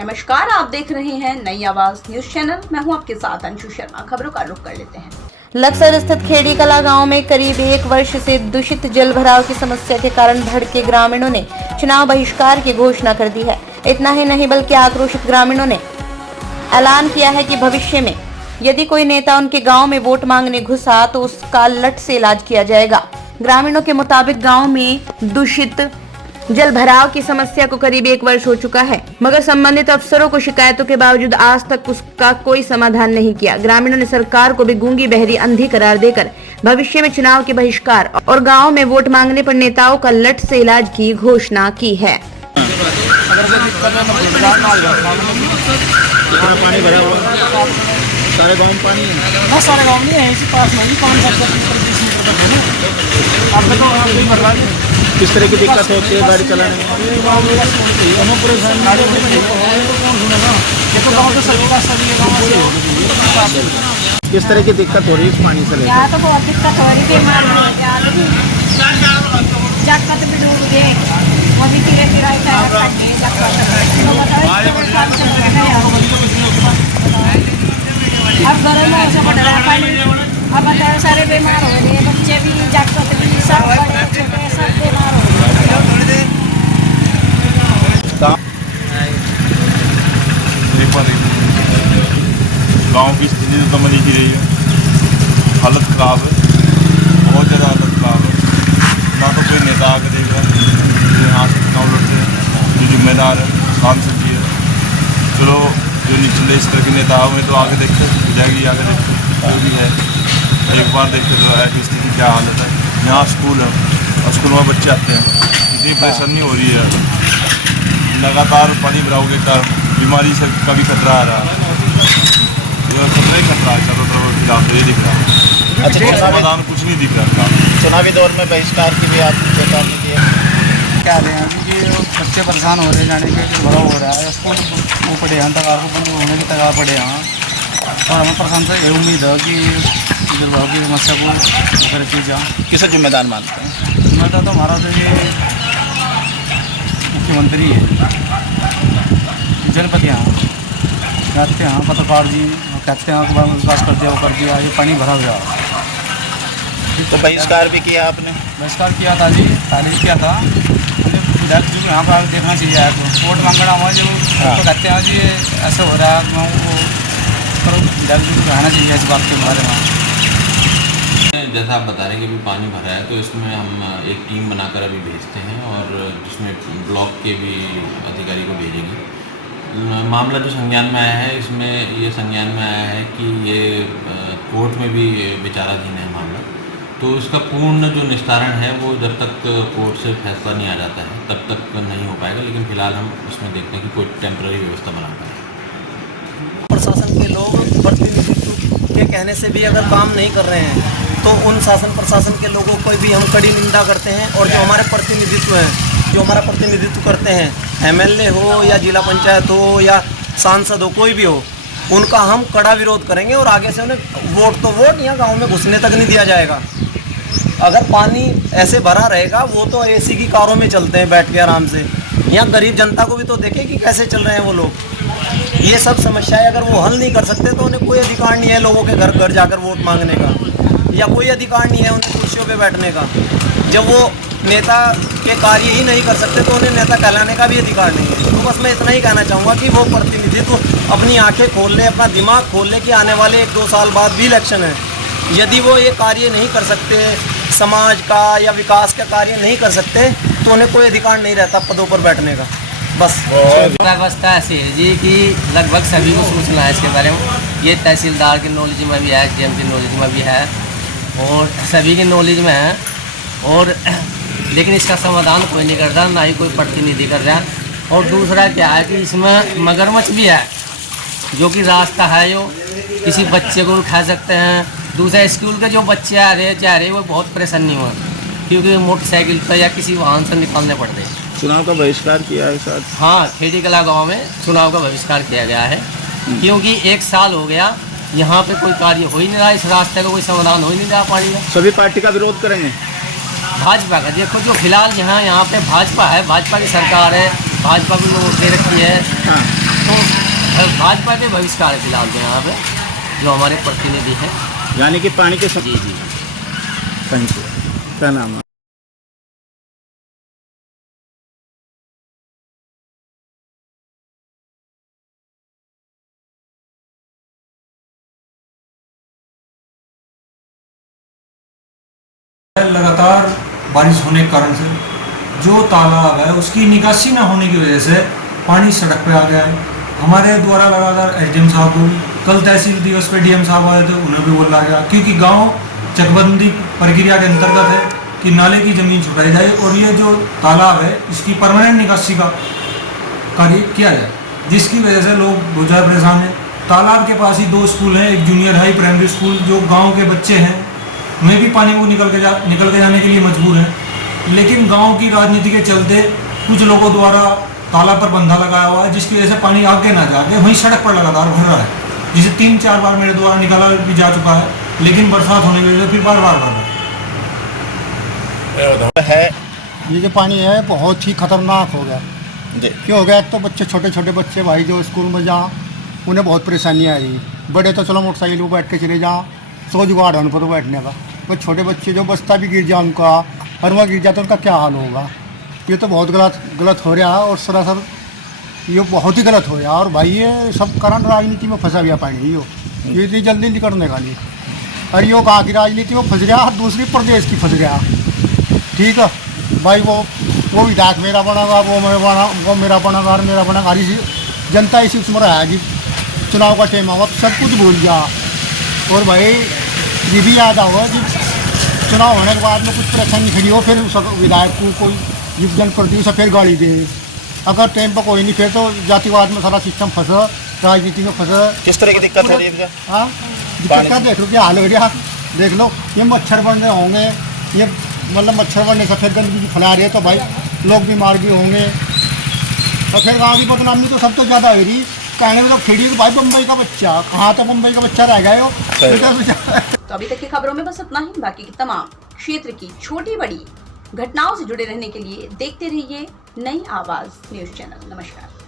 नमस्कार, आप देख रहे हैं नई आवाज न्यूज चैनल। मैं हूं आपके साथ अंशु शर्मा। खबरों का रुख कर लेते हैं। लक्सर स्थित खेड़ी कला गांव में करीब 1 वर्ष से दूषित जल भराव की समस्या के कारण भड़के ग्रामीणों ने चुनाव बहिष्कार की घोषणा कर दी है। इतना ही नहीं बल्कि आक्रोशित ग्रामीणों ने ऐलान किया है कि भविष्य में यदि कोई नेता उनके गांव में वोट मांगने घुसा तो उसका लट से इलाज किया जाएगा। ग्रामीणों के मुताबिक गांव में दूषित जल भराव की समस्या को करीब 1 वर्ष हो चुका है, मगर संबंधित अफसरों को शिकायतों के बावजूद आज तक उसका कोई समाधान नहीं किया। ग्रामीणों ने सरकार को भी गूंगी बहरी अंधी करार देकर भविष्य में चुनाव के बहिष्कार और गांव में वोट मांगने पर नेताओं का लट से इलाज की घोषणा की है। पानी भरा हुआ सारे गाँव में पानी है। सारे गाँव नहीं है, इसी पास में ही 5-10 किस तरह की दिक्कत होती है गाड़ी चलाने में? किस तरह की दिक्कत हो रही है इस पानी से? यहाँ तो बहुत दिक्कत हो रही, बीमार जाकत भी डूब गए, वो भी धीरे अब घर में ऐसा पड़ रहा है पानी। अब बताओ, सारे बीमार हो रहे हैं, बच्चे भी, जाकत भी, सब बड़े छोटे सब बीमार हो रहे हैं। गाँव की स्थिति तो समझ ही रही है, हालत ख़राब है, बहुत ज़्यादा हालत ख़राब है। ना तो कोई नेता आके देगा, यहाँ से चुनाव लड़ते हैं, जो जिम्मेदार है सांसद जी है। चलो जो निचले स्तर के नेता हुए तो आगे देखते जाएगी, आगे देखते जो भी है, एक बार देखते तो है कि स्थिति क्या हालत है। यहाँ स्कूल है और स्कूलों में बच्चे आते हैं, इतनी परेशानी हो रही है, लगातार पानी भराव के कारण बीमारी से का भी खतरा आ रहा है, खतरा ही खतरा है चारों तरफ खिलाफ, ये दिख रहा है। अच्छा, समाधान कुछ नहीं दिख रहा। चुनावी दौर में बहिष्कार की भी आप चेतावनी दी है? क्या रहे हैं कि बच्चे परेशान हो रहे, जाने के भराव हो रहा है, स्कूल वो पड़े हैं, तगार को बंद होने की तगार पड़े हैं। और हमें प्रशासन से ये उम्मीद है कि जल भराव की समस्या को कर की जाए। किसे जिम्मेदार मानते हैं? मैं तो हमारा तो ये मुख्यमंत्री है, जनपद यहाँ कहते हैं, पत्रकार जी कहते हैं कि विकास कर दिया, वो कर दिया, ये पानी भरा हुआ। तो बहिष्कार भी किया आपने? बहिष्कार किया था जी, पहले किया था। विधायक जी को यहाँ पर देखना चाहिए है, तो वोट मांगना हुआ जो तो कहते हैं जी ऐसे हो रहा है, वो करो, विधायक जी को कहना चाहिए इस बात के बारे में। जैसा आप बता रहे हैं कि अभी पानी भरा है, तो इसमें हम एक टीम बनाकर अभी भेजते हैं और जिसमें ब्लॉक के भी अधिकारी को भेजेंगे। मामला जो संज्ञान में आया है, इसमें ये संज्ञान में आया है कि ये कोर्ट में भी विचाराधीन है मामला, तो इसका पूर्ण जो निस्तारण है वो जब तक कोर्ट से फैसला नहीं आ जाता है तब तक नहीं हो पाएगा। लेकिन फिलहाल हम इसमें देखते हैं कि कोई टेम्पररी व्यवस्था बनाते हैं। प्रशासन के लोग प्रतिनिधित्व के कहने से भी अगर काम नहीं कर रहे हैं तो उन शासन प्रशासन के लोगों को भी हम कड़ी निंदा करते हैं। और जो हमारे प्रतिनिधित्व हैं, जो हमारा प्रतिनिधित्व करते हैं, एमएलए हो या जिला पंचायत हो या सांसद हो, कोई भी हो, उनका हम कड़ा विरोध करेंगे और आगे से उन्हें वोट तो वोट यहाँ गाँव में घुसने तक नहीं दिया जाएगा। अगर पानी ऐसे भरा रहेगा, वो तो एसी की कारों में चलते हैं बैठ के आराम से, यहाँ गरीब जनता को भी तो देखें कि कैसे चल रहे हैं वो लोग। ये सब समस्याएं अगर वो हल नहीं कर सकते तो उन्हें कोई अधिकार नहीं है लोगों के घर घर जाकर वोट मांगने का, या कोई अधिकार नहीं है उनकी कुर्सियों पे बैठने का। जब वो नेता के कार्य ही नहीं कर सकते तो उन्हें नेता कहलाने का भी अधिकार नहीं है। तो बस मैं इतना ही कहना चाहूँगा कि वो प्रतिनिधित्व अपनी आंखें खोल ले, अपना दिमाग खोल ले कि आने वाले 1-2 साल बाद भी इलेक्शन है। यदि वो ये कार्य नहीं कर सकते, समाज का या विकास का कार्य नहीं कर सकते, तो उन्हें कोई अधिकार नहीं रहता पदों पर बैठने का। बस व्यवस्था ऐसी है जी कि लगभग सभी को सोचना है इसके बारे में। ये तहसीलदार के नॉलेज में भी है, डीएम के नॉलेज में भी है और सभी के नॉलेज में है, और लेकिन इसका समाधान कोई नहीं करता, ना ही कोई प्रतिनिधि कर रहा है। और दूसरा क्या है कि इसमें मगरमच्छ भी है, जो कि रास्ता है, जो किसी बच्चे को भी खा सकते हैं। दूसरा स्कूल के जो बच्चे आ रहे जा रहे वो बहुत परेशानी हुआ, क्योंकि मोटरसाइकिल पर या किसी वाहन से निकालने पड़ते हैं। चुनाव का बहिष्कार किया है सर? हाँ, खेड़ी कला गाँव में चुनाव का बहिष्कार किया गया है, क्योंकि 1 साल हो गया यहाँ पे कोई कार्य हो ही नहीं रहा, इस रास्ते का कोई समाधान हो ही नहीं रहा पानी का। सभी पार्टी का विरोध करेंगे? भाजपा का देखो, जो फिलहाल यहाँ पे भाजपा है, भाजपा की सरकार है, भाजपा को वोट दे रखी है, हाँ। तो भाजपा के बहिष्कार फिलहाल तो यहाँ पे जो हमारे प्रतिनिधि हैं। यानी कि पानी के जी जी थैंक यू। क्या नाम है? लगातार बारिश होने के कारण से जो तालाब है उसकी निकासी न होने की वजह से पानी सड़क पे आ गया है। हमारे द्वारा लगातार एसडीएम साहब को भी, कल तहसील दिवस पे डीएम साहब आए थे, उन्हें भी बोला गया, क्योंकि गांव चकबंदी प्रक्रिया के अंतर्गत है कि नाले की ज़मीन छुड़ाई जाए और ये जो तालाब है इसकी परमानेंट निकासी का कार्य किया जाए, जिसकी वजह से लोग बहुत ज़्यादा परेशान हैं। तालाब के पास ही 2 स्कूल हैं, एक जूनियर हाई प्राइमरी स्कूल, जो गाँव के बच्चे हैं में भी पानी को निकल के जाने के लिए मजबूर है। लेकिन गांव की राजनीति के चलते कुछ लोगों द्वारा तालाब पर बंधा लगाया हुआ है, जिसकी वजह से पानी आगे ना जाके वहीं सड़क पर लगातार भर रहा है, जिसे 3-4 बार मेरे द्वारा निकाला भी जा चुका है, लेकिन बरसात होने की वजह से फिर बार बार भर रहा है। ये जो पानी है बहुत ही खतरनाक हो गया। क्यों हो गया? तो बच्चे, छोटे छोटे बच्चे भाई जो स्कूल में जा, उन्हें बहुत परेशानी आ रही। बड़े तो चलो मोटरसाइकिल पर बैठ के चले जाओ, सो जुगाड़ है उनको तो बैठने का, पर छोटे बच्चे जो बस्ता भी गिर जाए उनका, हरवा गिर जाता है, उनका क्या हाल होगा? ये तो बहुत गलत हो रहा है और सरासर ये बहुत ही गलत हो रहा है। और भाई ये सब कारण राजनीति में फंसा गया पानी। ये इतनी जल्दी निकलने का नहीं। अरे यो कहाँ की राजनीति में फंस गया, दूसरी प्रदेश की फंस गया। ठीक है भाई, वो विधायक मेरा बनेगा, वो मेरा बनेगा, मेरा बनेगा। इसी जनता इसी उसमें रहा है कि चुनाव का टाइम होगा सब कुछ भूल जा। और भाई ये भी याद आओ कि चुनाव होने के बाद में कुछ परेशानी खड़ी हो, फिर उस विधायक को कोई जनप्रतिनिधि से फिर गाड़ी दे। अगर टाइम पर कोई नहीं, फिर तो जातिवाद में सारा सिस्टम फंसा, राजनीति में फंसा। किस तरह की दिक्कत है? हाँ, दिक्कत देख लो क्या हाल हो रहा, देख लो। ये मच्छर बन रहे होंगे, ये मतलब मच्छर बनने सफ़ेद गंदगी फैला रही है, तो भाई लोग बीमार भी होंगे। और फिर गाँव की बदनामी तो सब तो ज़्यादा हो रही। कहने में तो खिड़ी भाई बम्बई का बच्चा, कहाँ तो बम्बई का बच्चा रह गया हो। तो अभी तक की खबरों में बस इतना ही। बाकी की तमाम क्षेत्र की छोटी बड़ी घटनाओं से जुड़े रहने के लिए देखते रहिए नई आवाज न्यूज़ चैनल। नमस्कार।